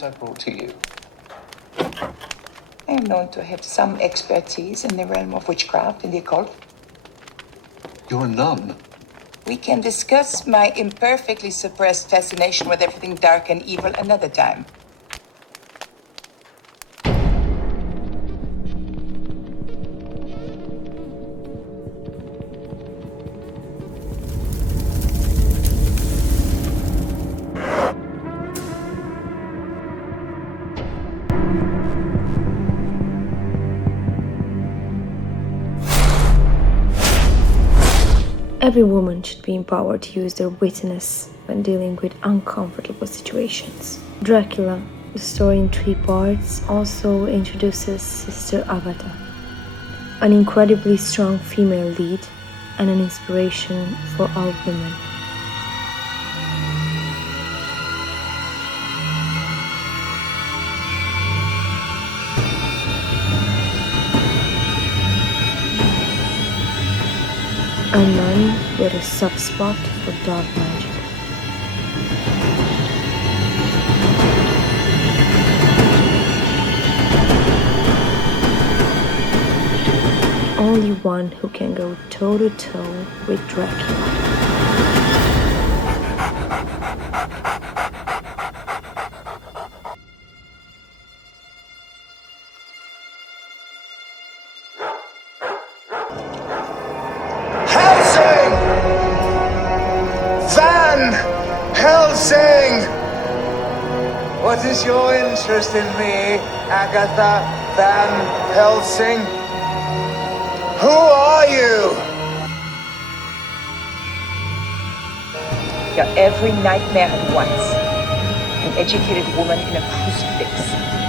was I brought to you? I am known to have some expertise in the realm of witchcraft and the occult. You're a nun. We can discuss my imperfectly suppressed fascination with everything dark and evil another time. Every woman should be empowered to use their wittiness when dealing with uncomfortable situations. Dracula, the story in 3 parts, also introduces Sister Agatha, an incredibly strong female lead and an inspiration for all women. A nun with a soft spot for dark magic. Only one who can go toe-to-toe with Dracula. What is your interest in me, Agatha Van Helsing? Who are you? You're every nightmare at once. An educated woman in a crucifix.